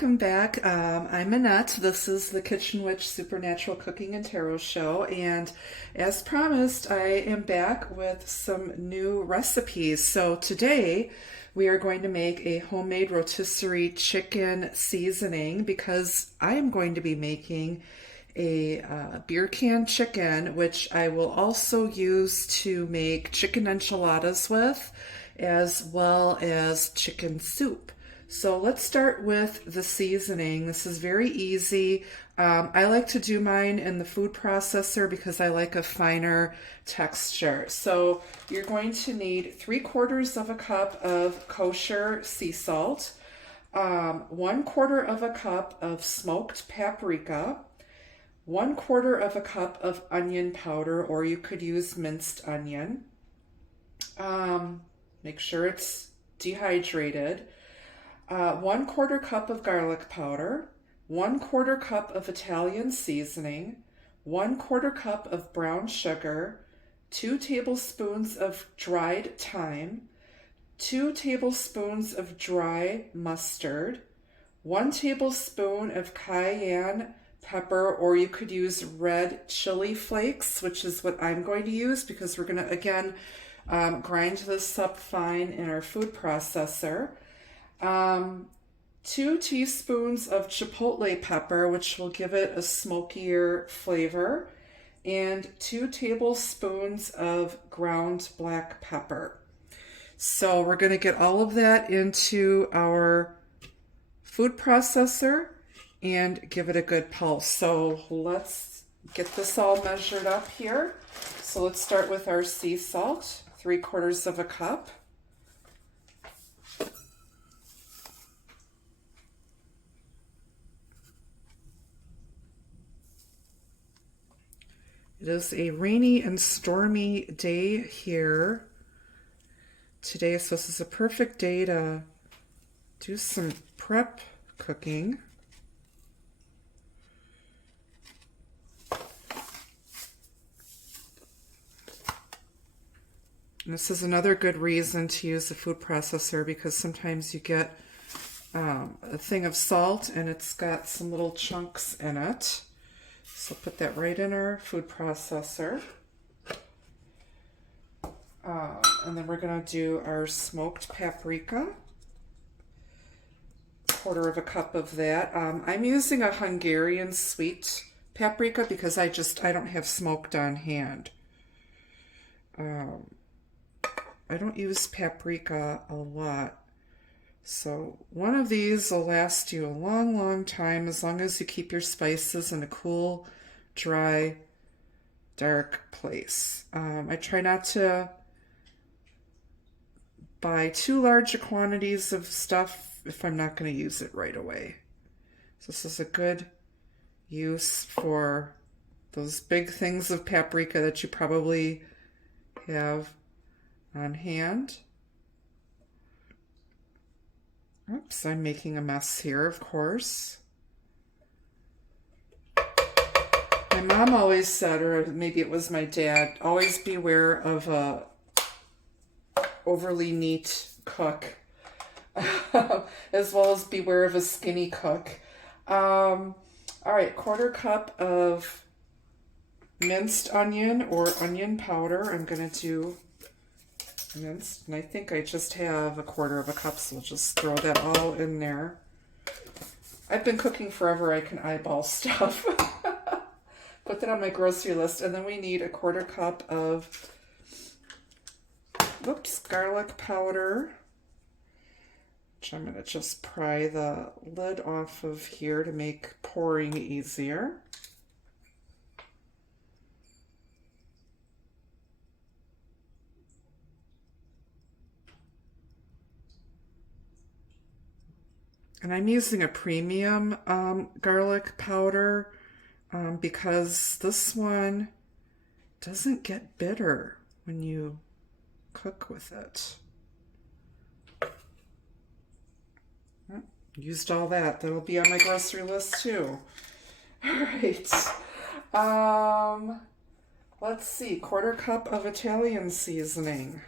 welcome back. I'm Annette. This is the Kitchen Witch Supernatural Cooking and Tarot Show, and as promised, I am back with some new recipes. So today we are going to make a homemade rotisserie chicken seasoning because I am going to be making a beer can chicken, which I will also use to make chicken enchiladas with, as well as chicken soup. So let's start with the seasoning. This is very easy. I like to do mine in the food processor because I like a finer texture. So you're going to need 3/4 of a cup of kosher sea salt, 1/4 of a cup of smoked paprika, 1/4 of a cup of onion powder, or you could use minced onion. Make sure it's dehydrated. 1/4 cup of garlic powder, 1/4 cup of Italian seasoning, 1/4 cup of brown sugar, 2 tablespoons of dried thyme, 2 tablespoons of dry mustard, 1 tablespoon of cayenne pepper, or you could use red chili flakes, which is what I'm going to use because we're going to, again, grind this up fine in our food processor. 2 teaspoons of chipotle pepper, which will give it a smokier flavor, and 2 tablespoons of ground black pepper. So we're going to get all of that into our food processor and give it a good pulse. So let's get this all measured up here. So let's start with our sea salt, 3/4 of a cup. It is a rainy and stormy day here today, so this is a perfect day to do some prep cooking. And this is another good reason to use the food processor because sometimes you get a thing of salt and it's got some little chunks in it. So put that right in our food processor. And then we're going to do our smoked paprika. 1/4 of a cup of that. I'm using a Hungarian sweet paprika because I don't have smoked on hand. I don't use paprika a lot. So one of these will last you a long, long time as long as you keep your spices in a cool, dry, dark place. I try not to buy too large quantities of stuff if I'm not going to use it right away. So this is a good use for those big things of paprika that you probably have on hand. Oops, I'm making a mess here, of course. My mom always said, or maybe it was my dad, always beware of a overly neat cook, as well as beware of a skinny cook. All right, 1/4 cup of minced onion or onion powder. I'm going to do minced, and I think I just have 1/4 of a cup, so we'll just throw that all in there. I've been cooking forever. I can eyeball stuff. Put that on my grocery list. And then we need 1/4 cup of garlic powder, which I'm going to just pry the lid off of here to make pouring easier. And I'm using a premium garlic powder because this one doesn't get bitter when you cook with it. Used all that. That'll be on my grocery list too. All right. Let's see. 1/4 cup of Italian seasoning.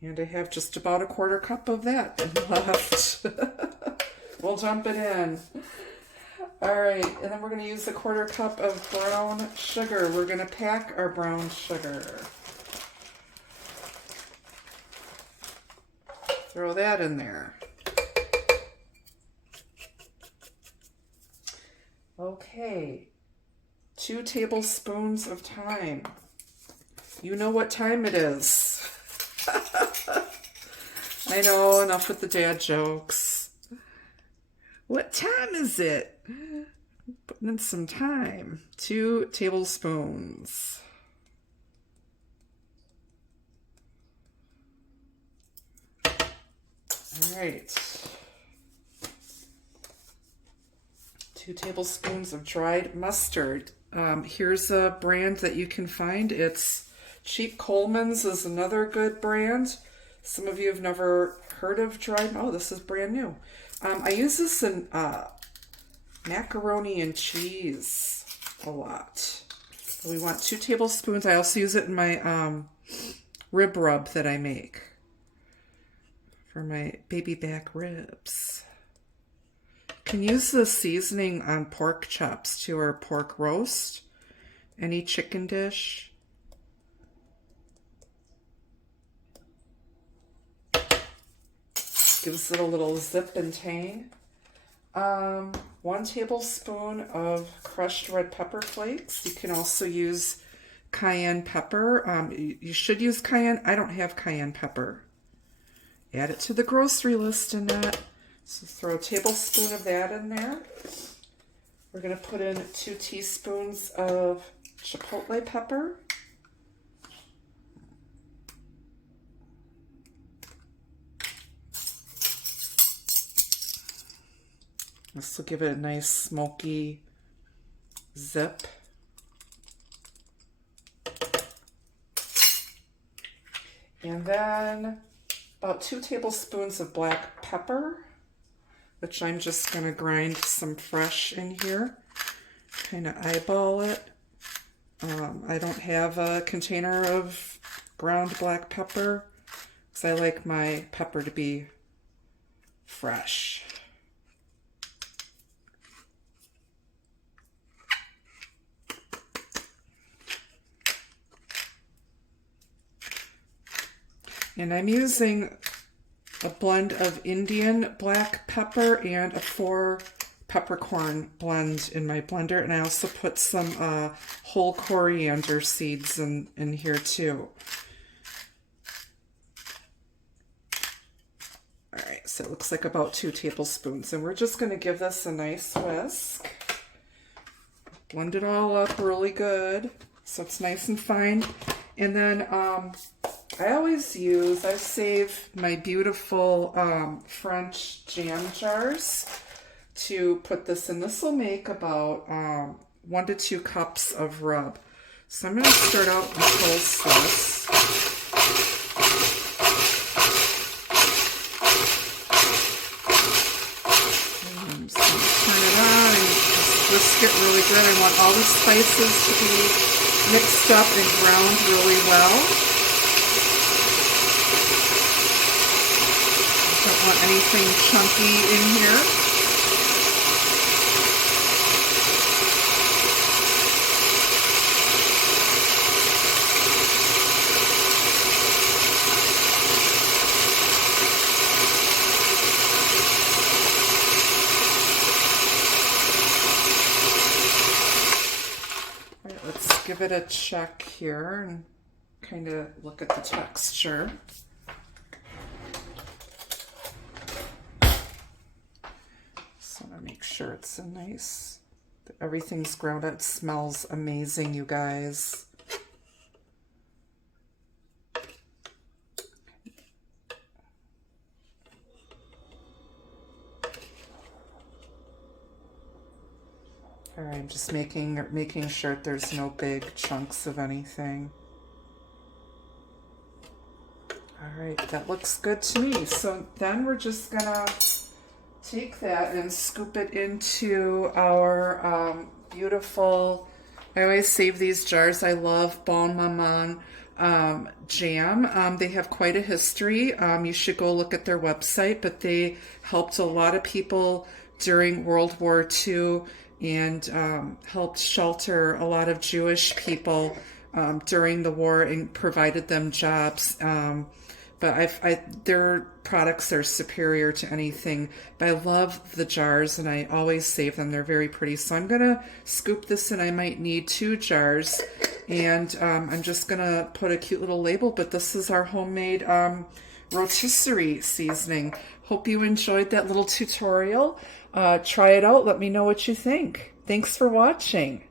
And I have just about 1/4 cup of that left. We'll jump it in. All right, and then we're going to use a 1/4 cup of brown sugar. We're going to pack our brown sugar. Throw that in there. Okay, 2 tablespoons of thyme. You know what time it is. I know, enough with the dad jokes. What time is it? Putting in some thyme. 2 tablespoons. All right. 2 tablespoons of dried mustard. Here's a brand that you can find. It's Cheap Coleman's is another good brand. Some of you have never heard of dried. Oh, this is brand new. I use this in macaroni and cheese a lot. We want 2 tablespoons. I also use it in my rib rub that I make for my baby back ribs. You can use the seasoning on pork chops too, or pork roast, any chicken dish. Gives it a little zip and tang. 1 tablespoon of crushed red pepper flakes. You can also use cayenne pepper. You should use cayenne. I don't have cayenne pepper. Add it to the grocery list, Annette. So throw a tablespoon of that in there. We're going to put in 2 teaspoons of chipotle pepper. This will give it a nice smoky zip. And then about 2 tablespoons of black pepper, which I'm just going to grind some fresh in here. Kind of eyeball it. I don't have a container of ground black pepper because I like my pepper to be fresh. And I'm using a blend of Indian black pepper and a 4 peppercorn blend in my blender. And I also put some whole coriander seeds in here too. All right, so it looks like about 2 tablespoons. And we're just going to give this a nice whisk. Blend it all up really good so it's nice and fine. And then I save my beautiful French jam jars to put this in. This will make about 1 to 2 cups of rub. So I'm going to start out and toast this. I'm just going to turn it on and just whisk it really good. I want all the spices to be mixed up and ground really well. Don't want anything chunky in here. All right, let's give it a check here and kind of look at the texture. Make sure it's a nice, everything's ground out. It smells amazing, you guys. All right, I'm just making sure there's no big chunks of anything. All right, that looks good to me. So then we're just gonna take that and scoop it into our beautiful, I always save these jars. I love Bon Maman jam. They have quite a history. You should go look at their website, but they helped a lot of people during World War II and helped shelter a lot of Jewish people during the war and provided them jobs. But their products are superior to anything. But I love the jars, and I always save them. They're very pretty. So I'm gonna scoop this, and I might need 2 jars. And I'm just gonna put a cute little label. But this is our homemade rotisserie seasoning. Hope you enjoyed that little tutorial. Try it out. Let me know what you think. Thanks for watching.